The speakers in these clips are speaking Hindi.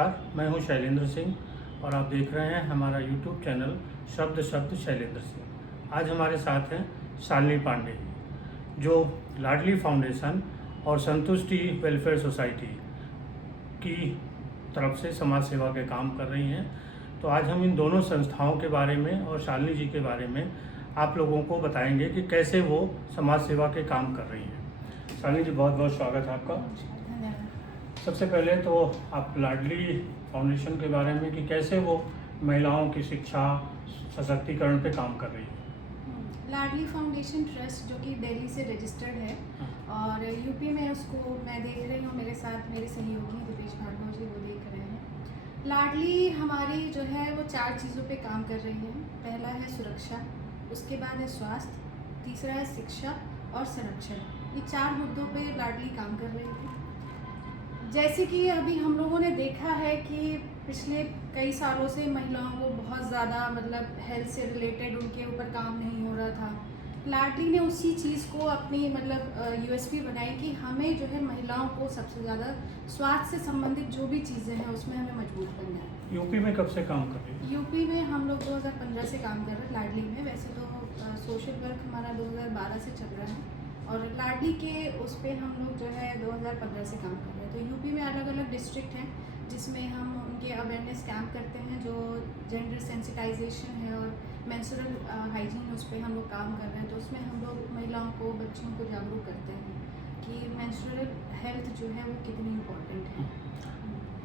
नमस्कार, मैं हूं शैलेंद्र सिंह और आप देख रहे हैं हमारा यूट्यूब चैनल शब्द शब्द शैलेंद्र सिंह। आज हमारे साथ हैं शालिनी पांडे, जो लाडली फाउंडेशन और संतुष्टि वेलफेयर सोसाइटी की तरफ से समाज सेवा के काम कर रही हैं। तो आज हम इन दोनों संस्थाओं के बारे में और शालिनी जी के बारे में आप लोगों को बताएंगे कि कैसे वो समाज सेवा के काम कर रही हैं। शालिनी जी, बहुत बहुत स्वागत है आपका। सबसे पहले तो आप लाडली फाउंडेशन के बारे में कि कैसे वो महिलाओं की शिक्षा सशक्तिकरण पे काम कर रही है। लाडली फाउंडेशन ट्रस्ट जो कि दिल्ली से रजिस्टर्ड है और यूपी में उसको मैं देख रही हूँ, मेरे साथ मेरे सहयोगी दिपेश भार्गव जी वो देख रहे हैं। लाडली हमारी जो है वो 4 चीज़ों पे काम कर रही है। पहला है सुरक्षा, उसके बाद है स्वास्थ्य, तीसरा है शिक्षा और संरक्षण। ये 4 मुद्दों पे लाडली काम कर रही है। जैसे कि अभी हम लोगों ने देखा है कि पिछले कई सालों से महिलाओं को बहुत ज़्यादा हेल्थ से रिलेटेड उनके ऊपर काम नहीं हो रहा था। लाडली ने उसी चीज़ को अपनी यूएसपी बनाई कि हमें जो है महिलाओं को सबसे ज़्यादा स्वास्थ्य से संबंधित जो भी चीज़ें हैं उसमें हमें मजबूत करना है। यूपी में कब से काम कर रही है? यूपी में हम लोग 2015 से काम कर रहे हैं लाडली में। वैसे तो सोशल वर्क हमारा 2012 से चल रहा है और लाडली के उस पर हम लोग जो है 2015 से काम कर रहे हैं। तो यूपी में अलग अलग डिस्ट्रिक्ट हैं जिसमें हम उनके अवेयरनेस कैंप करते हैं, जो जेंडर सेंसिटाइजेशन है और मेंस्ट्रुअल हाइजीन, उस पर हम लोग काम कर रहे हैं। तो उसमें हम लोग महिलाओं को, बच्चों को जागरूक करते हैं कि मेंस्ट्रुअल हेल्थ जो है वो कितनी इम्पोर्टेंट है।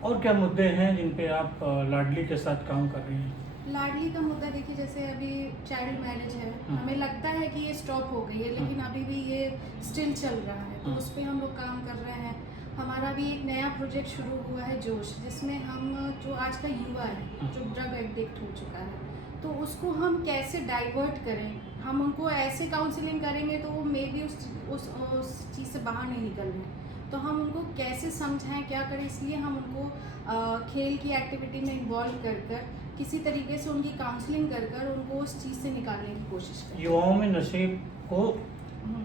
और क्या मुद्दे हैं जिन पे आप लाडली के साथ काम कर रही हैं? लाडली का मुद्दा देखिए, जैसे अभी चाइल्ड मैरिज है, हमें लगता है कि ये स्टॉप हो गई है लेकिन अभी भी ये स्टिल चल रहा है, तो उस पर हम लोग काम कर रहे हैं। हमारा भी एक नया प्रोजेक्ट शुरू हुआ है जोश, जिसमें हम जो आज का युवा है जो ड्रग एडिक्ट हो चुका है, तो उसको हम कैसे डाइवर्ट करें। हम उनको ऐसे काउंसलिंग करेंगे तो वो मे बी उस चीज़ से बाहर नहीं निकल रहे, तो हम उनको कैसे समझाएं, क्या करें। इसलिए हम उनको खेल की एक्टिविटी में इन्वॉल्व कर किसी तरीके से उनकी काउंसलिंग कर उनको उस चीज़ से निकालने की कोशिश करें। युवाओं में नशे को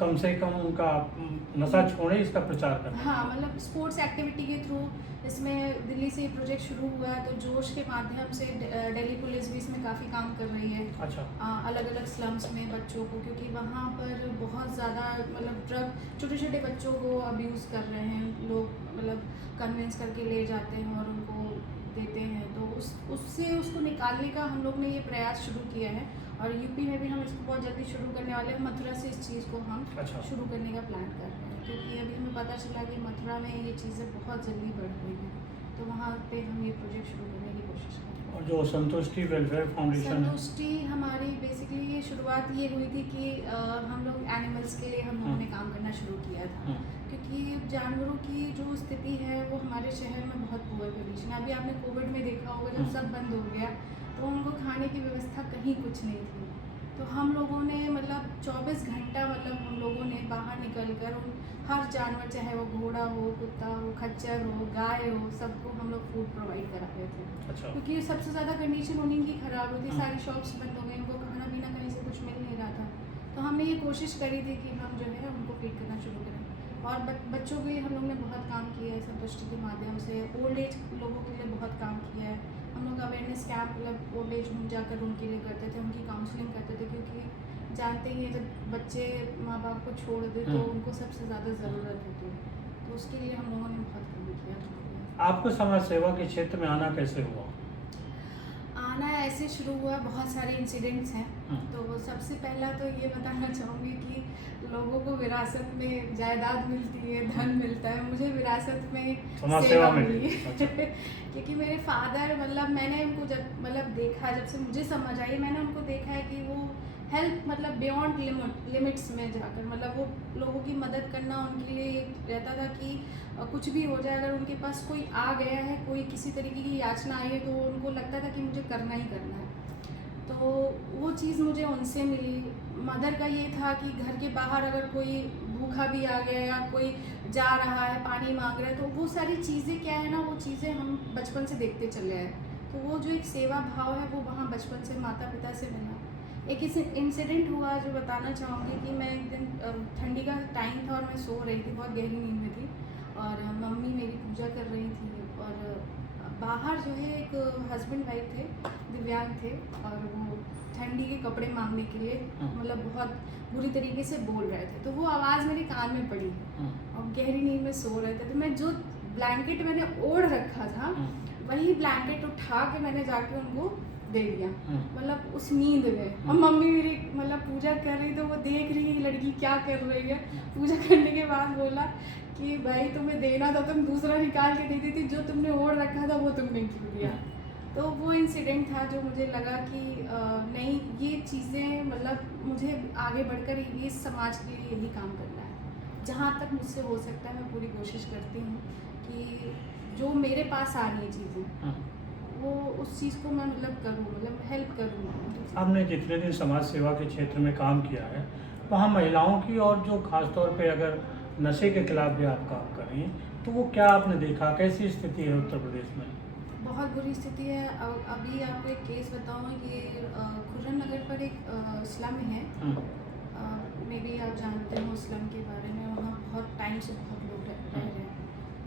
कम से कम उनका नशा छोड़े, इसका प्रचार करें। हाँ, स्पोर्ट्स एक्टिविटी के थ्रू इसमें दिल्ली से प्रोजेक्ट शुरू हुआ है, तो जोश के माध्यम से दिल्ली पुलिस भी इसमें काफ़ी काम कर रही है। अच्छा। अलग अलग स्लम्स में बच्चों को, क्योंकि वहाँ पर बहुत ज़्यादा ड्रग छोटे छोटे बच्चों को अब्यूज़ कर रहे हैं लोग, कन्विंस करके ले जाते हैं और उनको देते हैं। तो उससे उसको निकालने का हम लोग ने ये प्रयास शुरू किया है और यूपी में भी हम इसको बहुत जल्दी शुरू करने वाले हैं। मथुरा से इस चीज़ को हम शुरू करने का प्लान कर रहे हैं, क्योंकि अभी हमें पता चला कि मथुरा में ये चीज़ें बहुत जल्दी बढ़ रही हैं, तो वहाँ पे हम ये प्रोजेक्ट शुरू करने की कोशिश कर रहे हैं। और जो संतुष्टि वेलफेयर फाउंडेशन, संतुष्टि हमारी बेसिकली ये शुरुआत ये हुई थी कि हम लोग एनिमल्स के लिए हम लोगों ने काम करना शुरू किया था, क्योंकि जानवरों की जो स्थिति है वो हमारे शहर में बहुत पुअर कंडीशन है। अभी आपने कोविड में देखा होगा, जब सब बंद हो गया तो उनको खाने की व्यवस्था कहीं कुछ नहीं थी। तो हम लोगों ने 24 घंटा हम लोगों ने बाहर निकल कर हर जानवर, चाहे वो घोड़ा हो, कुत्ता हो, खच्चर हो, गाय हो, सबको हम लोग फूड प्रोवाइड करा रहे थे। अच्छा। क्योंकि सबसे ज़्यादा कंडीशन उन्हीं की ख़राब होती, सारी शॉप्स बंद हो गई, उनको खाना पीना कहीं से कुछ मिल नहीं रहा था। तो हमने ये कोशिश करी थी कि हम जो है उनको फीड करना शुरू करें। और बच्चों के लिए हम लोग ने बहुत काम किया है संतुष्टि के माध्यम से। ओल्ड एज लोगों के लिए बहुत काम किया है हम लोग। Awareness camp old age home जाकर उनके लिए करते थे, उनकी काउंसलिंग करते थे, क्योंकि जानते ही हैं जब बच्चे माँ बाप को छोड़ दे तो उनको सबसे ज़्यादा ज़रूरत होती है, तो उसके लिए हम लोगों ने बहुत काम किया। आपको समाज सेवा के क्षेत्र में आना कैसे हुआ? आना ऐसे शुरू हुआ, बहुत सारे इंसिडेंट्स हैं। तो सबसे पहला तो ये बताना चाहूँगी कि लोगों को विरासत में जायदाद मिलती है, धन मिलता है, मुझे विरासत में सेवा मिली। क्योंकि मेरे फादर मैंने उनको जब देखा, जब से मुझे समझ आई, मैंने उनको देखा है कि वो हेल्प बियॉन्ड लिमिट्स में जाकर वो लोगों की मदद करना उनके लिए रहता था कि कुछ भी हो जाए, अगर उनके पास कोई आ गया है, कोई किसी तरीके की याचना आई है, तो उनको लगता था कि मुझे करना ही करना है। तो वो चीज़ मुझे उनसे मिली। मदर का ये था कि घर के बाहर अगर कोई भूखा भी आ गया या कोई जा रहा है, पानी मांग रहा है, तो वो सारी चीज़ें क्या है ना, वो चीज़ें हम बचपन से देखते चले आए। तो वो जो एक सेवा भाव है वो वहाँ बचपन से माता पिता से मिला। एक इंसिडेंट हुआ जो बताना चाहूँगी कि मैं एक दिन ठंडी का टाइम था और मैं सो रही थी, बहुत गहरी नींद में थी, और मम्मी मेरी पूजा कर रही थी और बाहर जो है एक हस्बैंड वाइफ थे, दिव्यांग थे, और वो ठंडी के कपड़े मांगने के लिए मतलब बहुत बुरी तरीके से बोल रहे थे। तो वो आवाज़ मेरे कान में पड़ी और गहरी नींद में सो रहे थे। तो मैं जो ब्लैंकेट मैंने ओढ़ रखा था वही ब्लैंकेट उठा के मैंने जाके उनको दे दिया, मतलब उस नींद में। और मम्मी मेरी मतलब पूजा कर रही, तो वो देख रही है लड़की क्या कर रही है। पूजा करने के बाद बोला कि भाई तुम्हें देना था, तुम दूसरा निकाल के दे दी थी, जो तुमने ओढ़ रखा था वो तुमने क्यों दिया। तो वो इंसिडेंट था जो मुझे लगा कि नहीं, ये चीज़ें मतलब मुझे आगे बढ़कर ये समाज के लिए यही काम करना है। जहाँ तक मुझसे हो सकता है मैं पूरी कोशिश करती हूँ कि जो मेरे पास आ रही है चीज़ें वो उस चीज़ को मैं मतलब करूँ, मतलब हेल्प करूँ। आपने जितने दिन समाज सेवा के क्षेत्र में काम किया है वहाँ महिलाओं की, और जो खास तौर पे अगर नशे के खिलाफ भी आप काम कर रही हैं, तो वो क्या आपने देखा, कैसी स्थिति है उत्तर प्रदेश में? बहुत बुरी स्थिति है। अभी आपको एक केस बताऊँ कि खुर्रम नगर पर एक स्लम है, मे बी आप जानते हो स्लम के बारे में। वहाँ बहुत टाइम से बहुत लोग रह रहे हैं।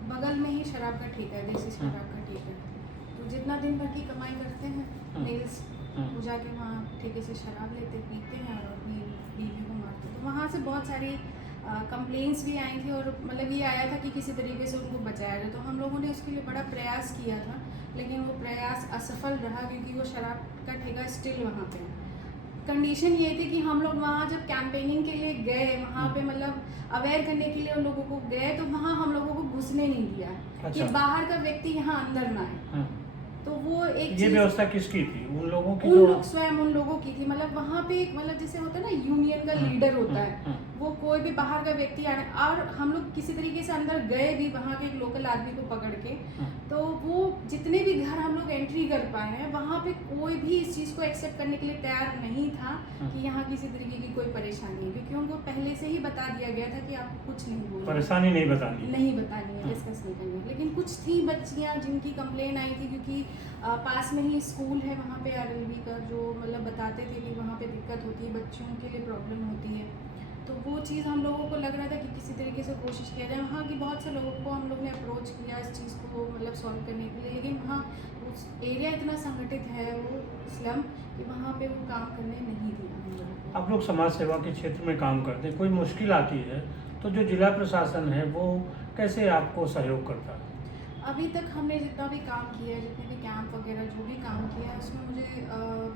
बगल में ही शराब का ठेका है, देसी शराब का ठेका है। तो जितना दिन भर की कमाई करते हैं मेल्स, वो जाके वहाँ ठेके से शराब लेते पीते हैं और अपनी बीवी को मारते हैं। तो वहाँ से बहुत सारी कंप्लेंट्स भी आई थी, और मतलब ये आया था कि किसी तरीके से उनको बचाया जाए। तो हम लोगों ने उसके लिए बड़ा प्रयास किया था, लेकिन वो प्रयास असफल रहा, क्योंकि वो शराब का ठेका स्टिल वहाँ पे है। कंडीशन ये थी कि हम लोग वहाँ जब कैंपेनिंग के लिए गए, वहाँ पे मतलब अवेयर करने के लिए उन लोगों को गए, तो वहाँ हम लोगों को घुसने नहीं दिया। अच्छा। कि बाहर का व्यक्ति यहाँ अंदर ना आए। तो वो एक ये व्यवस्था किसकी थी? उन लोगों की? उन लोग स्वयं उन लोगों की थी। मतलब वहाँ पे एक मतलब जैसे होता है ना, यूनियन का लीडर होता है, वो कोई भी बाहर का व्यक्ति आने, और हम लोग किसी तरीके से अंदर गए भी वहाँ के एक लोकल आदमी को पकड़ के। तो वो जितने भी घर हम लोग एंट्री कर पाए हैं, वहाँ पे कोई भी इस चीज़ को एक्सेप्ट करने के लिए तैयार नहीं था कि यहाँ किसी तरीके की कोई परेशानी है, क्योंकि उनको पहले से ही बता दिया गया था कि आपको कुछ नहीं बोलना, परेशानी नहीं बतानी है, डिस्कस नहीं करनी है। लेकिन कुछ थी बच्चियाँ जिनकी कंप्लेन आई थी, क्योंकि पास में ही स्कूल है वहाँ पे RLB का, जो मतलब बताते थे कि वहाँ पे दिक्कत होती है, बच्चियों के लिए प्रॉब्लम होती है। तो वो चीज़ हम लोगों को लग रहा था कि किसी तरीके से कोशिश किया जाए। वहाँ की बहुत से लोगों को हम लोग ने अप्रोच किया इस चीज़ को मतलब सॉल्व करने के लिए, लेकिन वहाँ उस एरिया इतना संगठित है वो स्लम, कि वहाँ पे वो काम करने नहीं दिया हम लोगों को। आप लोग समाज सेवा के क्षेत्र में काम करते हैं, कोई मुश्किल आती है तो जो जिला प्रशासन है वो कैसे आपको सहयोग करता है? अभी तक हमने जितना भी काम किया है, जितने भी कैंप वगैरह जो भी काम किया है, उसमें मुझे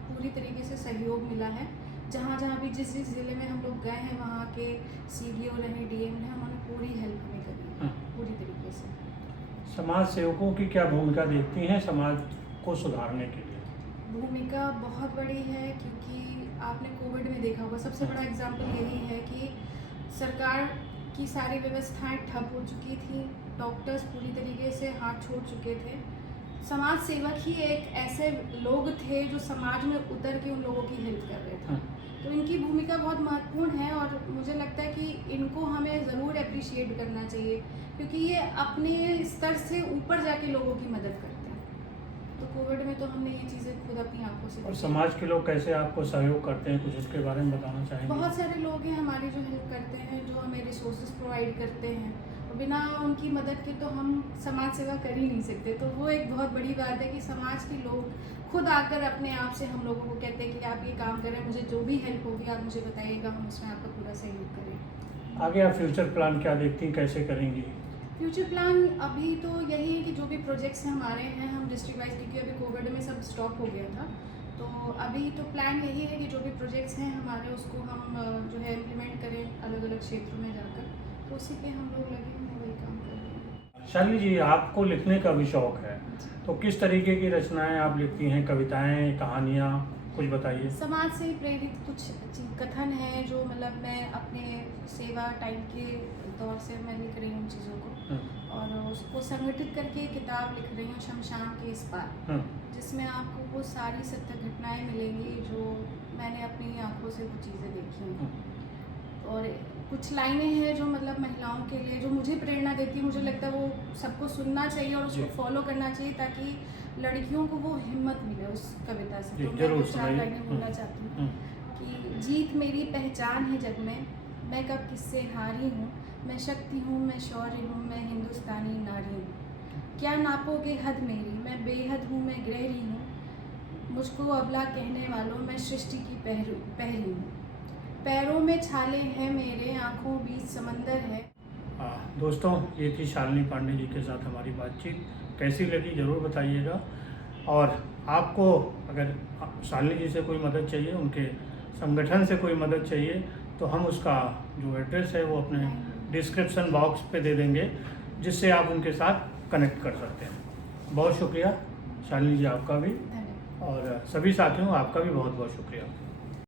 पूरी तरीके से सहयोग मिला है। जहाँ जहाँ भी जिस ज़िले में हम लोग गए हैं, वहाँ के CDO रहे, DM रहे, उन्होंने पूरी हेल्प हमें करी पूरी तरीके से। समाज सेवकों की क्या भूमिका देखती हैं समाज को सुधारने के लिए? भूमिका बहुत बड़ी है, क्योंकि आपने कोविड में देखा होगा, सबसे बड़ा एग्जाम्पल यही है कि सरकार की सारी व्यवस्थाएं ठप हो चुकी थी, डॉक्टर्स पूरी तरीके से हाथ छोड़ चुके थे। समाज सेवक ही एक ऐसे लोग थे जो समाज में उतर के उन लोगों की हेल्प कर रहे थे। तो इनकी भूमिका बहुत महत्वपूर्ण है, और मुझे लगता है कि इनको हमें ज़रूर अप्रिशिएट करना चाहिए, क्योंकि ये अपने स्तर से ऊपर जाके लोगों की मदद करते हैं। तो कोविड में तो हमने ये चीज़ें खुद अपनी आंखों से। और समाज के लोग कैसे आपको सहयोग करते हैं, कुछ उसके बारे में बताना चाहेंगे? बहुत सारे लोग हैं हमारी जो हेल्प करते हैं, जो हमें रिसोर्सेज प्रोवाइड करते हैं, और बिना उनकी मदद के तो हम समाज सेवा कर ही नहीं सकते। तो वो एक बहुत बड़ी बात है कि समाज के लोग खुद आकर अपने आप से हम लोगों को कहते हैं कि आप ये काम करें, मुझे जो भी हेल्प होगी आप मुझे बताइएगा, हम उसमें आपका पूरा सहयोग करें। आगे आप फ्यूचर प्लान क्या देखती हैं, कैसे करेंगी? फ्यूचर प्लान अभी तो यही है कि जो भी प्रोजेक्ट्स हमारे हैं, हम डिस्ट्रिक्ट वाइज, क्योंकि अभी कोविड में सब स्टॉप हो गया था, तो अभी तो प्लान यही है कि जो भी प्रोजेक्ट्स हैं हमारे, उसको हम जो है इम्प्लीमेंट करें अलग अलग क्षेत्रों में जाकर। तो उसी पे हम लोग लगे हैं, वही काम कर रहे हैं। शालिनी जी, आपको लिखने का भी शौक है, तो किस तरीके की रचनाएं आप लिखती हैं, कविताएं, कहानियाँ, कुछ बताइए। समाज से प्रेरित कुछ कथन है जो मतलब मैं अपने सेवा टाइम के दौर से मैं लिख रही हूँ चीज़ों को, और उसको संगठित करके किताब लिख रही हूँ, शमशान के इस पार, जिसमें आपको वो सारी सत्य घटनाएं मिलेंगी जो मैंने अपनी आंखों से वो चीज़ें देखी हैं। और कुछ लाइनें हैं जो मतलब महिलाओं के लिए, जो मुझे प्रेरणा देती है, मुझे लगता है वो सबको सुनना चाहिए और उसको फॉलो करना चाहिए, ताकि लड़कियों को वो हिम्मत मिले उस कविता से। तो मैं कुछ 4 लाइनें बोलना चाहती हूँ कि जीत मेरी पहचान है जग में, मैं कब किससे हारी हूँ, मैं शक्ति हूँ, मैं शौर्य हूँ, मैं हिंदुस्तानी नारी हूँ। क्या नापोगे हद मेरी, मैं बेहद हूँ, मैं गहरी हूँ, मुझको अबला कहने वालों, मैं सृष्टि की पहली हूँ। पैरों में छाले हैं मेरे, आँखों बीच समंदर है। दोस्तों, ये थी शालिनी पांडे जी के साथ हमारी बातचीत। कैसी लगी ज़रूर बताइएगा। और आपको अगर शालिनी जी से कोई मदद चाहिए, उनके संगठन से कोई मदद चाहिए, तो हम उसका जो एड्रेस है वो अपने डिस्क्रिप्शन बॉक्स पे दे देंगे, जिससे आप उनके साथ कनेक्ट कर सकते हैं। बहुत शुक्रिया शालिनी जी, आपका भी, धन्यवाद। और सभी साथियों आपका भी बहुत बहुत शुक्रिया।